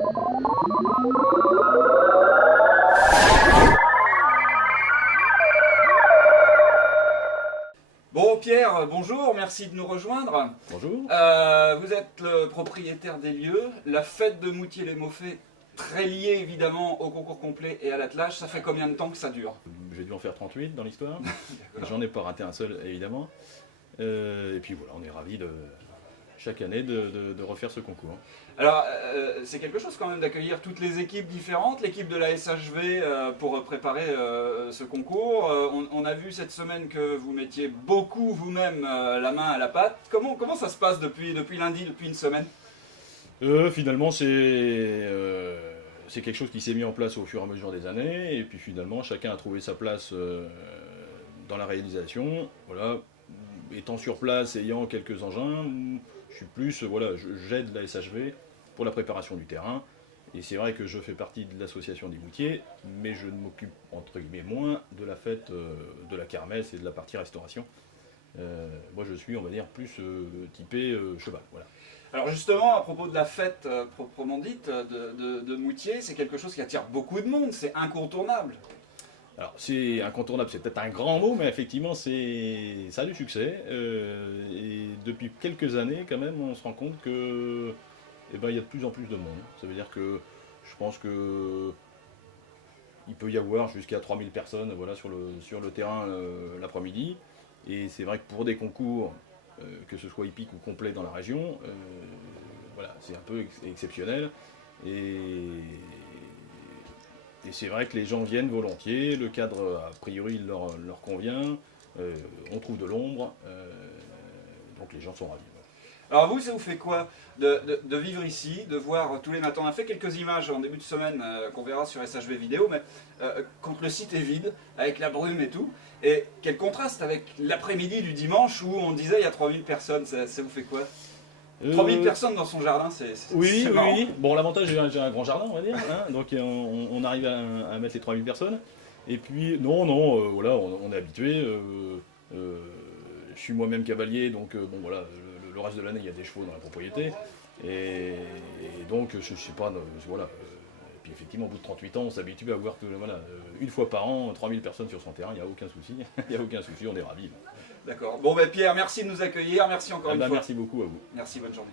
Bon Pierre, bonjour, merci de nous rejoindre. Bonjour. Vous êtes le propriétaire des lieux, la fête de Moutier-les-Mauffets, très liée évidemment au concours complet et à l'attelage. Ça fait combien de temps que ça dure? J'ai dû en faire 38 dans l'histoire. J'en ai pas raté un seul évidemment. Et puis voilà, on est ravis chaque année de refaire ce concours. Alors c'est quelque chose quand même d'accueillir toutes les équipes différentes, l'équipe de la SHV pour préparer ce concours. On a vu cette semaine que vous mettiez beaucoup vous-même la main à la pâte. Comment ça se passe depuis lundi, depuis une semaine? Finalement c'est quelque chose qui s'est mis en place au fur et à mesure des années. Et puis finalement chacun a trouvé sa place dans la réalisation. Voilà. Étant sur place, ayant quelques engins, je suis plus, voilà, j'aide la SHV pour la préparation du terrain. Et c'est vrai que je fais partie de l'association des Moutiers, mais je m'occupe entre guillemets moins de la fête, de la kermesse et de la partie restauration. Moi je suis, on va dire, plus typé cheval. Voilà. Alors justement, à propos de la fête proprement dite de Moutier, c'est quelque chose qui attire beaucoup de monde, c'est incontournable. Alors c'est incontournable, c'est peut-être un grand mot, mais effectivement ça a du succès. Et depuis quelques années quand même, on se rend compte que il y a de plus en plus de monde. Ça veut dire que je pense que il peut y avoir jusqu'à 3000 personnes, voilà, sur le terrain l'après-midi. Et c'est vrai que pour des concours, que ce soit hippique ou complet dans la région, voilà, c'est un peu exceptionnel. Et c'est vrai que les gens viennent volontiers, le cadre a priori leur convient, on trouve de l'ombre, donc les gens sont ravis. Alors vous, ça vous fait quoi de vivre ici, de voir tous les matins? On a fait quelques images en début de semaine qu'on verra sur SHV vidéo, mais quand le site est vide, avec la brume et tout, et quel contraste avec l'après-midi du dimanche où on disait il y a 3000 personnes, ça vous fait quoi? 3000 personnes dans son jardin, c'est oui, marrant. Oui. Bon, l'avantage, j'ai un grand jardin, on va dire, hein, donc on arrive à mettre les 3000 personnes. Et puis, non, voilà, on est habitué. Je suis moi-même cavalier, donc bon, voilà, le reste de l'année, il y a des chevaux dans la propriété. Et donc, je sais pas, voilà. Et puis, effectivement, au bout de 38 ans, on s'habitue à voir que, voilà, une fois par an, 3000 personnes sur son terrain, il n'y a aucun souci. Il n'y a aucun souci, on est ravis. D'accord. Bon, ben Pierre, merci de nous accueillir. Merci encore une fois. Merci beaucoup à vous. Merci, bonne journée.